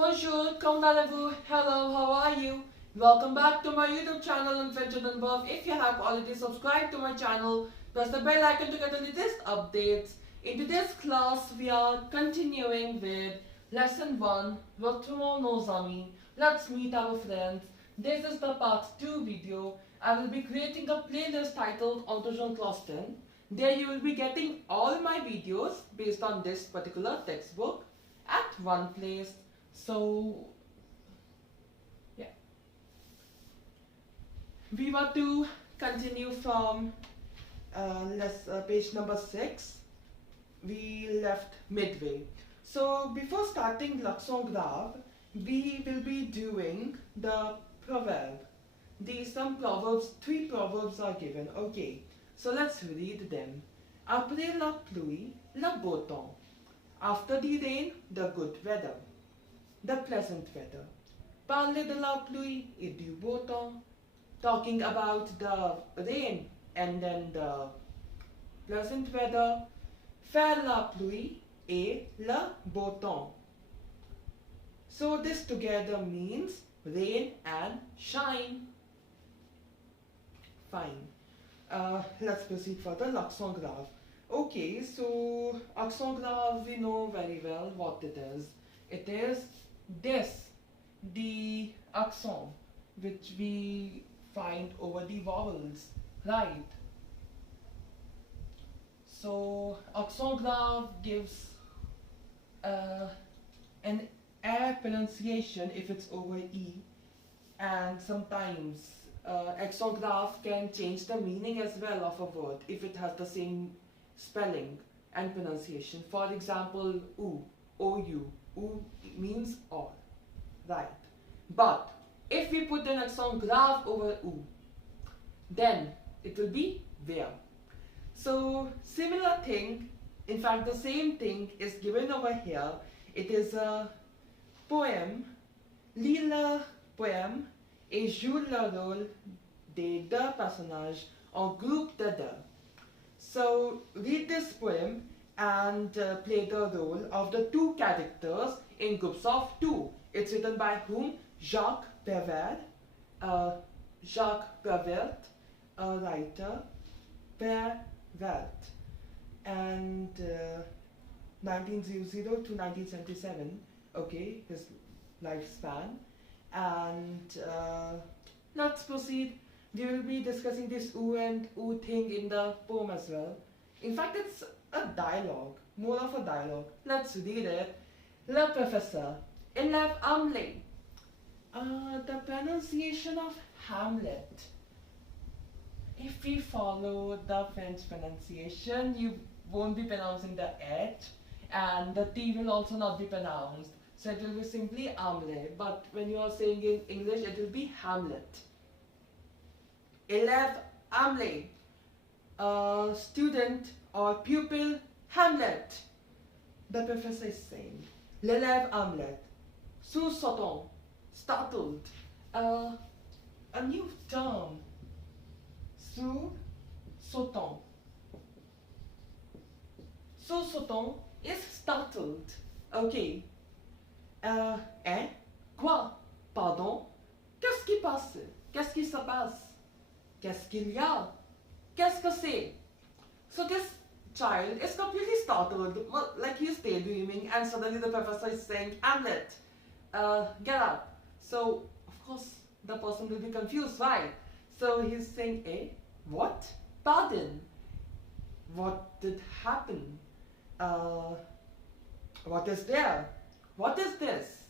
Bonjour, comment allez-vous? Hello, how are you? Welcome back to my YouTube channel Entre Jeunes Anubhav. If you have already subscribed to my channel, press the bell icon to get the latest updates. In today's class, we are continuing with lesson 1, Retrouvons nos amis. Let's meet our friends. This is the part 2 video. I will be creating a playlist titled Entre Jeunes Class 10. There you will be getting all my videos based on this particular textbook at one place. So, yeah. We were to continue from page number 6. We left midway. So, before starting l'accent grave, we will be doing the proverb. Some proverbs, 3 proverbs are given. Okay, so let's read them. Après la pluie, le beau temps. After the rain, the good weather. The pleasant weather. Parler de la pluie et du beau temps. Talking about the rain and then the pleasant weather. Faire la pluie et le beau temps. So this together means rain and shine. Fine. Let's proceed further. L'accent grave. Okay, so accent grave we know very well what it is. It is this, the accent which we find over the vowels, right? So accent grave gives an air pronunciation if it's over E, and sometimes accent grave can change the meaning as well of a word if it has the same spelling and pronunciation. For example, ou, ou, ou means or, right? But if we put an accent grave over ou, then it will be where. So similar thing, in fact the same thing is given over here. It is a poème. Lit le poème et joue le rôle des deux personnages en groupe de deux. So read this poem and play the role of the 2 characters in groups of 2. It's written by whom? Jacques Prévert, a writer, Prévert, and 1900 to 1977. Okay, his lifespan. And let's proceed. We will be discussing this oo and oo thing in the poem as well. In fact, it's a dialogue, more of a dialogue. Let's read it. Le professeur, élève Hamlet. The pronunciation of Hamlet. If we follow the French pronunciation, you won't be pronouncing the H, and the T will also not be pronounced. So it will be simply Hamlet. But when you are saying in English, it will be Hamlet. Élève Hamlet. Student or pupil Hamlet. The professor is saying. L'élève Hamlet. Sous-sautant. Startled. A new term. Sous-sautant. Sous-sautant is startled. Okay. Hein? Quoi? Pardon? Qu'est-ce qui passe? Qu'est-ce qui se passe? Qu'est-ce qu'il y a? Qu'est-ce que c'est? So this child is completely startled, like he's daydreaming, and suddenly the professor is saying, Hamlet, get up. So, of course, the person will be confused, right? So he's saying, what? Pardon? What did happen? What is there? What is this?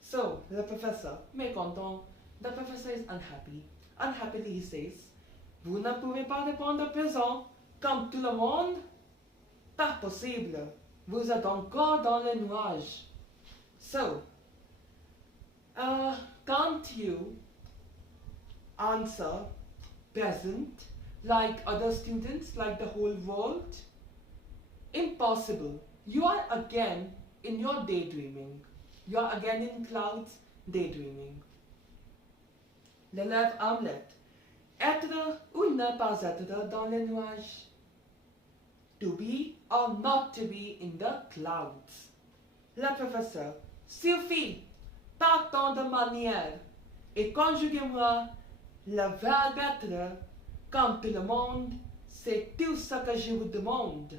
So, the professor, mécontent, the professor is unhappy. Unhappily he says, vous ne pouvez pas répondre à présent, comme tout le monde? Pas possible. Vous êtes encore dans les nuages. So, can't you answer present like other students, like the whole world? Impossible. You are again in your daydreaming. You are again in clouds, daydreaming. L'élève Hamlet. Être ou ne pas être dans les nuages? To be or not to be in the clouds. Le professeur. Suffit. pas tant de manière. Et conjuguez-moi le verbe être comme tout le monde, c'est tout ce que je vous demande.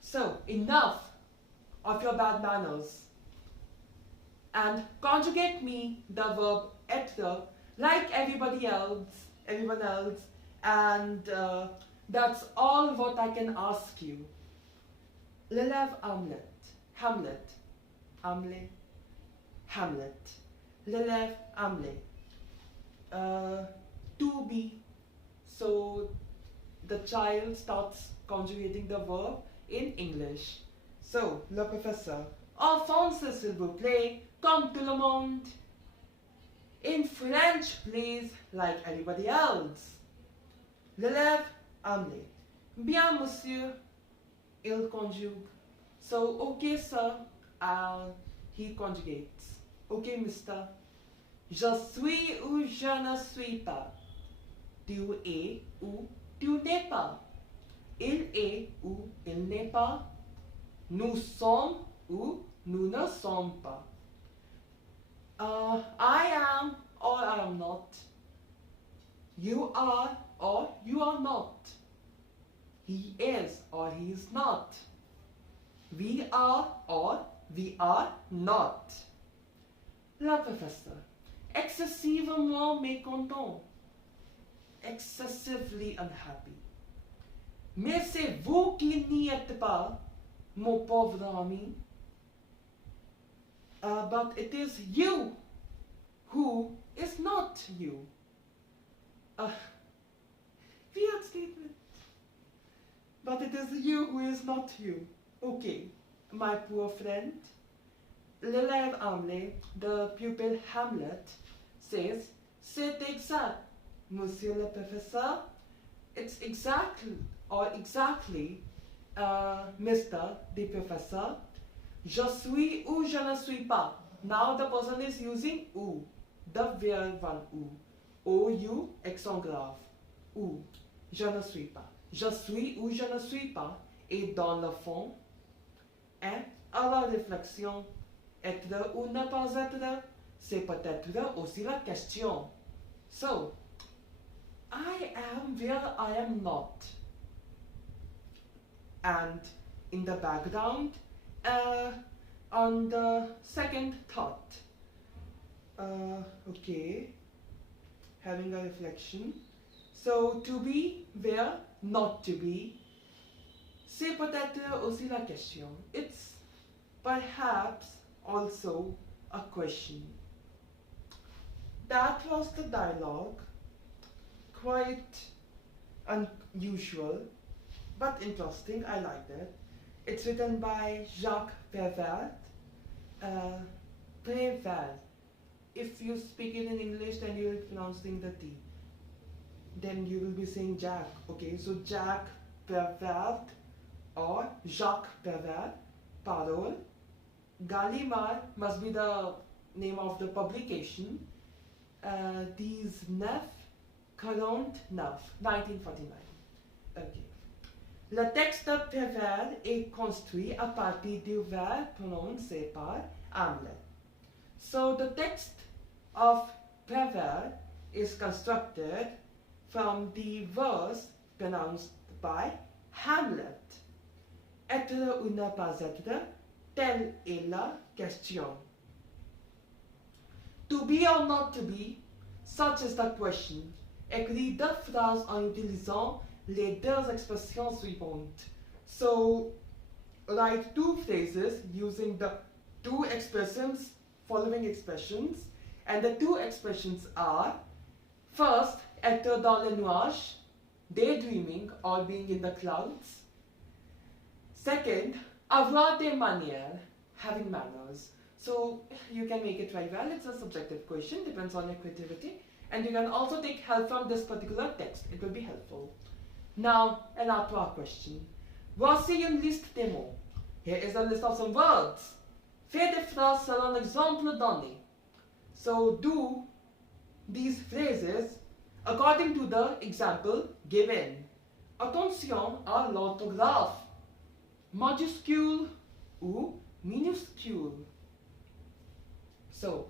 So, enough of your bad manners. And conjugate me the verb être like everyone else, and that's all what I can ask you. L'élève Hamlet, l'élève Hamlet. To be, so the child starts conjugating the verb in English. So, le professeur, en français s'il vous plaît, comme tout le monde. In French, please, like everybody else. L'élève Hamlet, bien monsieur, il conjugue. So, okay sir, he conjugates. Okay mister, je suis ou je ne suis pas. Tu es ou tu n'es pas. Il est ou il n'est pas. Nous sommes ou nous ne sommes pas. I am or I am not. You are or you are not. He is or he is not. We are or we are not. Le professeur, excessivement mécontent. Excessively unhappy. Mais c'est vous qui n'y êtes pas, mon pauvre ami. But it is you who is not you. Weird statement. But it is you who is not you. Okay, my poor friend. L'élève Hamlet, the pupil Hamlet, says, c'est exact, monsieur le professeur. It's exactly, Mr. the professor. Je suis ou je ne suis pas. Now the person is using ou, the verb one ou. O-U, accent grave. Ou, je ne suis pas. Je suis ou je ne suis pas. Et dans le fond, hein, à la réflexion, être ou ne pas être, c'est peut-être aussi la question. So, I am where I am not. And in the background, on the second thought, okay, having a reflection. So, to be where not to be, c'est peut-être aussi la question. It's perhaps also a question. That was the dialogue. Quite unusual, but interesting. I liked it. It's written by Jacques Prévert. Prévert. If you speak it in English, then you're pronouncing the T. Then you will be saying Jack. Okay, so Jacques Prévert or Jacques Prévert. Parole. Gallimard must be the name of the publication. 1949. Okay. Le texte de Prévert est construit à partir du verbe prononcé par Hamlet. So the text of Prévert is constructed from the verse pronounced by Hamlet. Être ou ne pas être, telle est la question. To be or not to be, such is the question. Écris deux phrases en utilisant les deux expressions suivantes. So, write two phrases using the two expressions, following expressions, and the two expressions are, first, être dans les nuages, daydreaming or being in the clouds. Second, avoir des manières, having manners. So you can make it very well. It's a subjective question, depends on your creativity. And you can also take help from this particular text. It will be helpful. Now, an avoir question. Voici une liste des mots. Here is a list of some words. Fais des phrases selon l'exemple donné. So do these phrases according to the example given. Attention à l'orthographe. Majuscule ou minuscule. So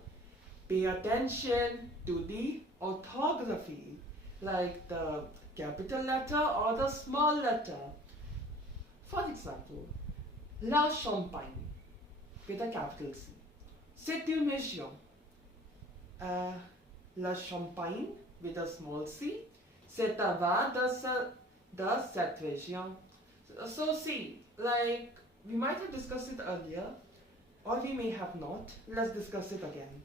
pay attention to the orthography, like the capital letter or the small letter. For example, la champagne with a capital C. C'est une région. La champagne with a small c. C'est avoir de cette région. So see, like we might have discussed it earlier, or we may have not. Let's discuss it again.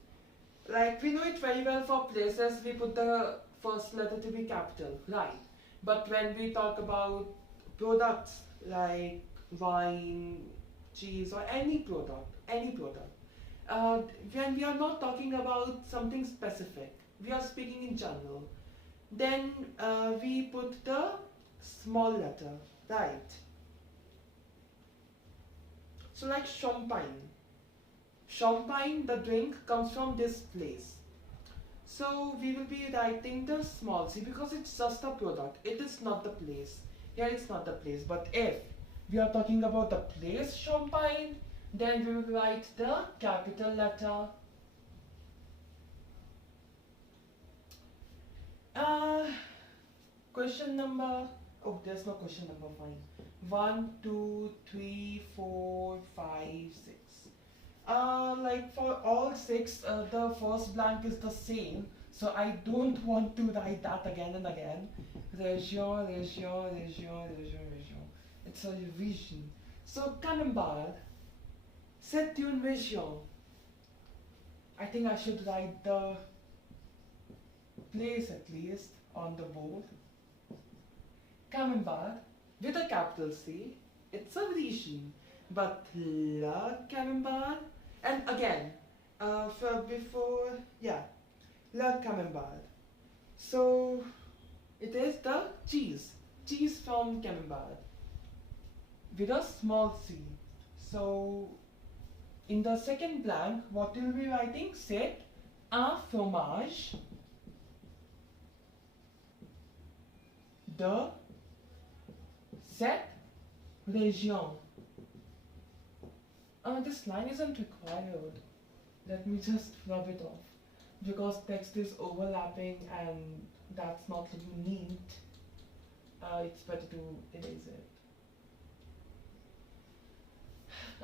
Like we know it very well for places, we put the first letter to be capital, right? But when we talk about products like wine, cheese, or any product, when we are not talking about something specific, we are speaking in general, then we put the small letter, right? So like champagne. Champagne, the drink, comes from this place. So we will be writing the small c because it's just a product. It is not the place. Here it's not the place. But if we are talking about the place champagne, then we will write the capital letter. Question number, oh, there's no question number, fine. 1, 2, 3, 4, 5, 6. Like for all 6, the first blank is the same, so I don't want to write that again and again. Région, région, région, région, région. It's a revision. So Camembert, c'est une région. I think I should write the place at least on the board. Camembert with a capital C. It's a region, but la Camembert, and again, for before, yeah, la Camembert. So it is the cheese from Camembert with a small c. So in the second blank, what will be writing? C'est un fromage de cette région. This line isn't required. Let me just rub it off because text is overlapping and that's not looking neat. It's better to erase it.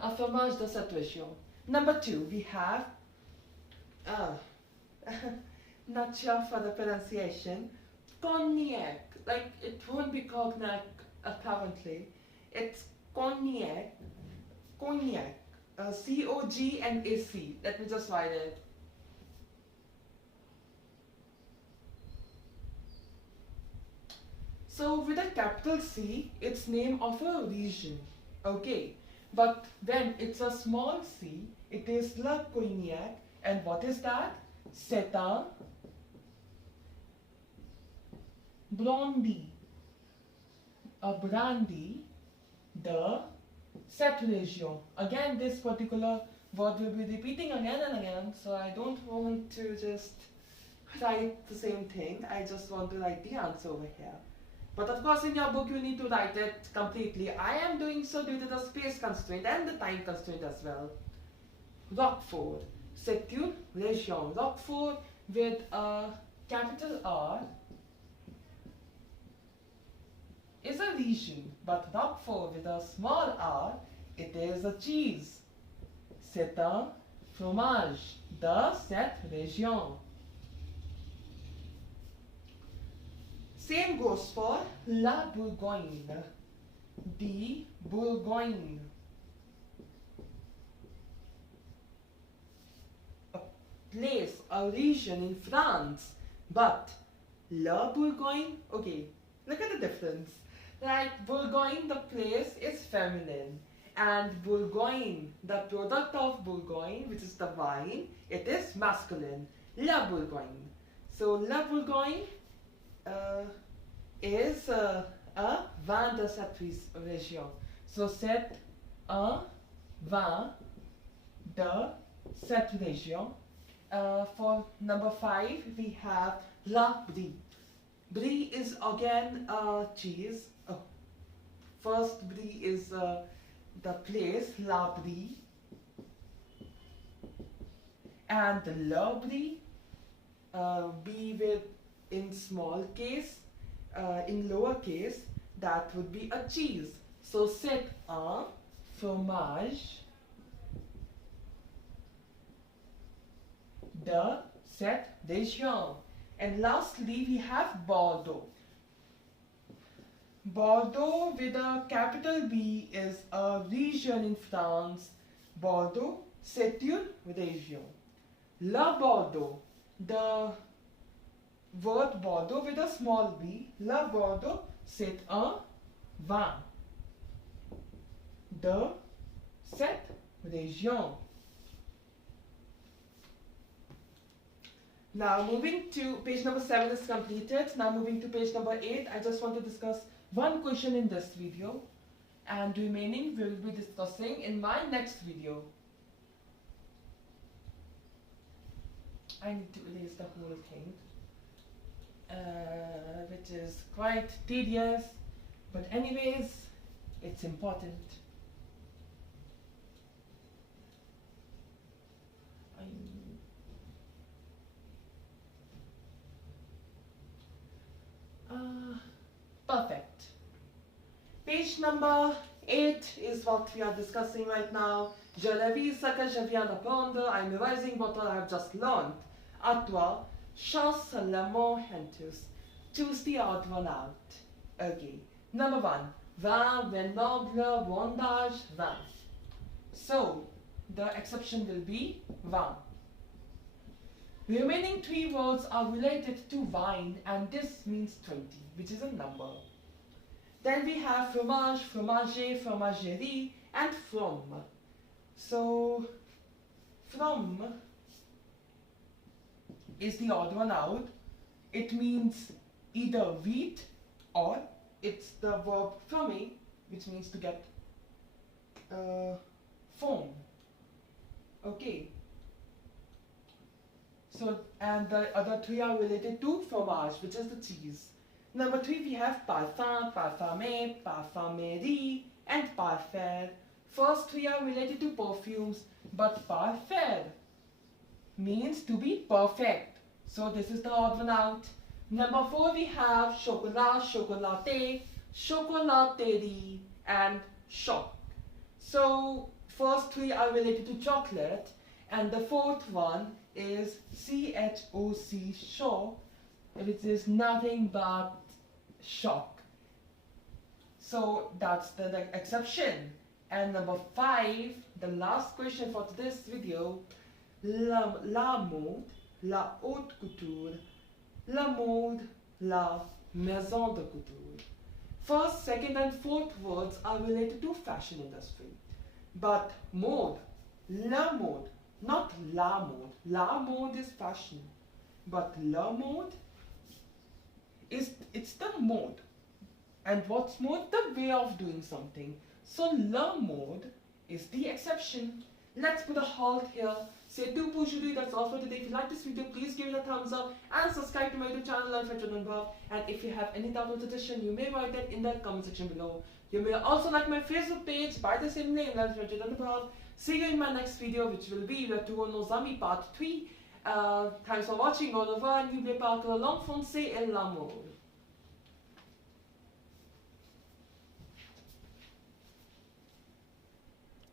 Un fromage de cette région. Number 2, we have, not sure for the pronunciation, cognac. Like it won't be cognac apparently. It's cognac. Cognac. C-O-G-N-A-C. Let me just write it. So with a capital C, it's name of a region. Okay. But when it's a small c, it is le cognac. And what is that? C'est un brandy. A brandy de cette région. Again, this particular word will be repeating again and again, so I don't want to just write the same thing. I just want to write the answer over here. But of course, in your book, you need to write it completely. I am doing so due to the space constraint and the time constraint as well. Roquefort. C'est une région. Roquefort with a capital R is a region, but Roquefort with a small r, it is a cheese. C'est un fromage de cette région. Same goes for la Bourgogne. The Bourgogne. A place, a region in France. But la Bourgogne, okay, look at the difference. Like Bourgogne, the place is feminine. And Bourgogne, the product of Bourgogne, which is the wine, it is masculine. La Bourgogne. So la Bourgogne is a vin de cette région. So c'est un vin de cette région. For number 5, we have la brie. Brie is again a cheese. Oh, first brie is the place, la brie. and le brie, be with in small case, in lower case, that would be a cheese. So c'est un fromage de cette région. And lastly, we have Bordeaux. Bordeaux with a capital B is a region in France. Bordeaux, c'est une région. Le Bordeaux, the word Bordeaux with a small b, le Bordeaux, c'est un vin de cette région. Now moving to page number 7 is completed. Now moving to page number 8, I just want to discuss one question in this video, and remaining we will be discussing in my next video. I need to erase the whole thing, which is quite tedious, but anyways, it's important. Perfect. Page number 8 is what we are discussing right now. Je révise ce que je viens d'apprendre. I'm revising what I have just learned. À toi, chance le mot hentus. Choose the odd one out. Okay. Number 1. Vin, vin noble, vendage, vin. So, the exception will be vin. Remaining 3 words are related to wine, and this means 20, which is a number. Then we have fromage, fromager, fromagerie, and from. So, from is the odd one out. It means either wheat or it's the verb frome, which means to get foam. Okay. So, and the other 3 are related to fromage, which is the cheese. Number 3, we have parfum, parfumé, parfumerie, and parfaire. First 3 are related to perfumes, but parfaire means to be perfect. So this is the odd one out. Number 4, we have chocolat, chocolaté, chocolaterie, and choc. So first 3 are related to chocolate, and the 4th one is C-H-O-C, choc, which is nothing but shock. So that's the exception. And number 5, the last question for this video, la mode, la haute couture, la mode, la maison de couture. First, second, and 4th words are related to fashion industry. But mode, la mode, not la mode. La mode is fashion, but la mode it's the mode. And what's mode? The way of doing something. So la mode is the exception. Let's put a halt here. C'est tout pour aujourd'hui. That's all for today. If you like this video, please give it a thumbs up and subscribe to my YouTube channel, Entre Jeunes Anubhav. And if you have any doubt or suggestion, you may write that in the comment section below. You may also like my Facebook page by the same name, Entre Jeunes Anubhav. See you in my next video, which will be Retrouvons nos part 3. Thanks for watching. Au revoir. N'oubliez pas que la langue française est l'amour.